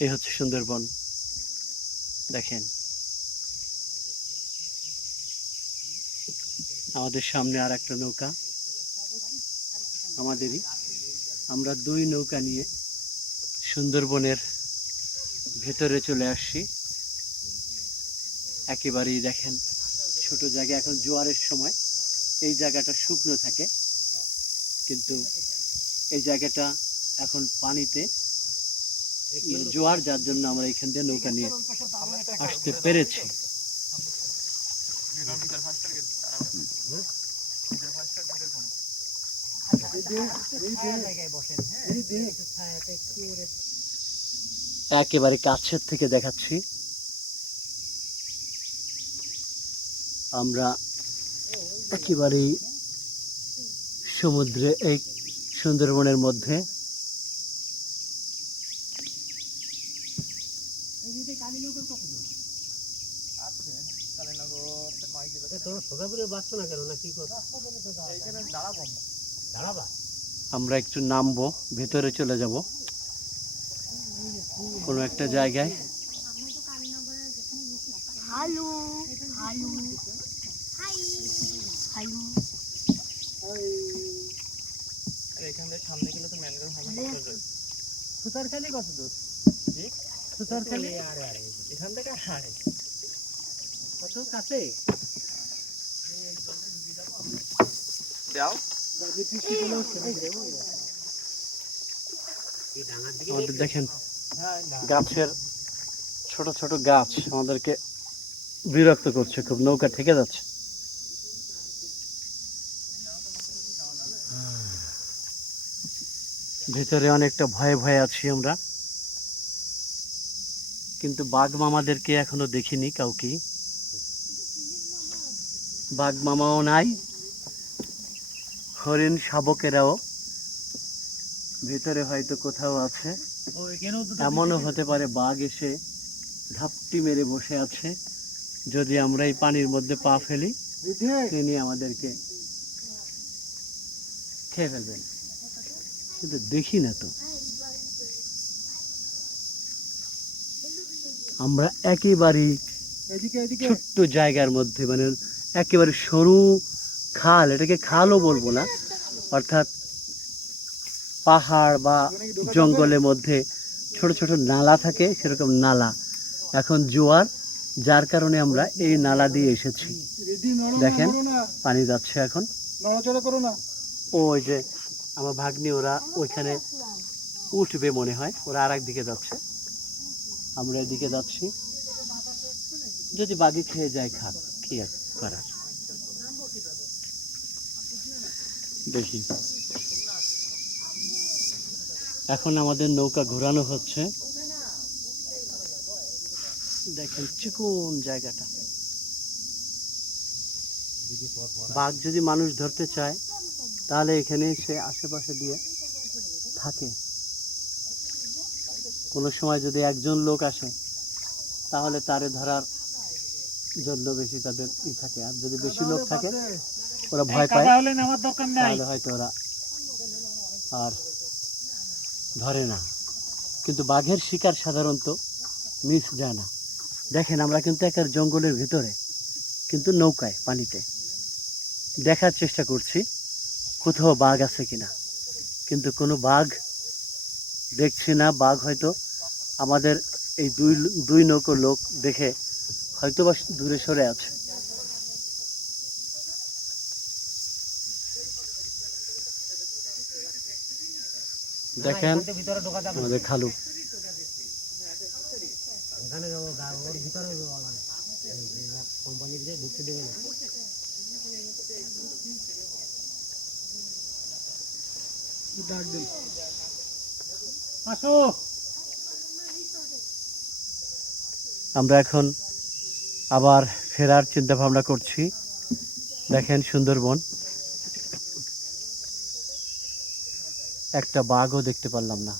এই হচ্ছে সুন্দরবন। দেখেন। আমাদের সামনে আর একটা নৌকা। আমাদেরই। আমরা দুই নৌকা নিয়ে সুন্দরবনের ভেতরে চলে আসছি। একেবারেই দেখেন, ছোট জায়গা। এখন জোয়ারের সময়। এই জায়গাটা শুকনো থাকে। কিন্তু এই জায়গাটা এখন পানিতে জোয়ার, যার জন্য আমরা এখান দিয়ে নৌকা নিয়ে আসতে পেরেছি। একেবারে কাছের থেকে দেখাচ্ছি। আমরা একেবারেই সমুদ্রে, এই সুন্দরবনের মধ্যে আমরা। একটু নামবো ভেতরে চলে যাব। কোনো একটা জায়গায়। হ্যালো। হ্যালো। এখান থেকে সামনে গেলে তো ম্যানগ্রোভ হবে কত দূর? সুতারখালি এখান থেকে হাড়ে কত কাছে? দাও। আমাদের দেখেন গাছের ছোট ছোট গাছ আমাদেরকে বিরক্ত করছে খুব নৌকা ঠেকে যাচ্ছে। ভেতরে অনেকটা ভয়ে ভয়ে আছি আমরা। কিন্তু বাঘ মামাদেরকে এখনও দেখিনি কাউকে। বাঘ মামাও নাই হরিণ শাবকেরাও। ভেতরে হয়তো কোথাও আছে। এমনও হতে পারে বাঘ এসে ধাপটি মেরে বসে আছে। যদি আমরা এই পানির মধ্যে পা ফেলি তিনি আমাদেরকে খেয়ে ফেলবেন। কিন্তু দেখি না তো। আমরা একেবারেই ছোট্ট জায়গার মধ্যে মানে একেবারে সরু খাল এটাকে খালও বলব না অর্থাৎ পাহাড় বা জঙ্গলের মধ্যে ছোট ছোট নালা থাকে সেরকম নালা। এখন জোয়ার যার কারণে আমরা এই নালা দিয়ে এসেছি। দেখেন পানি যাচ্ছে এখন। ওই যে আমার ভাগ্নি ওরা ওইখানে উঠবে মনে হয় ওরা আর দিকে যাচ্ছে। আমরা এদিকে যাচ্ছি। যদি বাঘে খেয়ে যায় খাক কি করার? দেখি। এখন আমাদের নৌকা ঘোরানো হচ্ছে। দেখেন চিকুন জায়গাটা। বাঘ যদি মানুষ ধরতে চায়, তাহলে এখানে সে আশেপাশে দিয়ে থাকে। কোনো সময় যদি একজন লোক আসে তাহলে তারে ধরার জন্য বেশি তাদের ই থাকে। আর যদি বেশি লোক থাকে ওরা ভয় পায় তাহলে হয়তো ওরা আর ধরে না। কিন্তু বাঘের শিকার সাধারণত মিস যায় না। দেখেন আমরা কিন্তু একটা জঙ্গলের ভিতরে কিন্তু নৌকায় পানিতে। দেখার চেষ্টা করছি কোথাও বাঘ আছে কিনা। কিন্তু কোনো বাঘ দেখছি না। বাঘ হয়তো আমাদের এই দুই দুই নৌকো লোক দেখে হয়তো বা দূরে সরে আছে। দেখেন আমাদের খালু। এখানে যাব ওর ভিতরে কোম্পানি ঢুকতে দেবে না ডাক দিন আসো আমরা এখন আবার ফেরার চিন্তা ভাবনা করছি। দেখেন সুন্দরবন। একটা বাঘও দেখতে পারলাম না।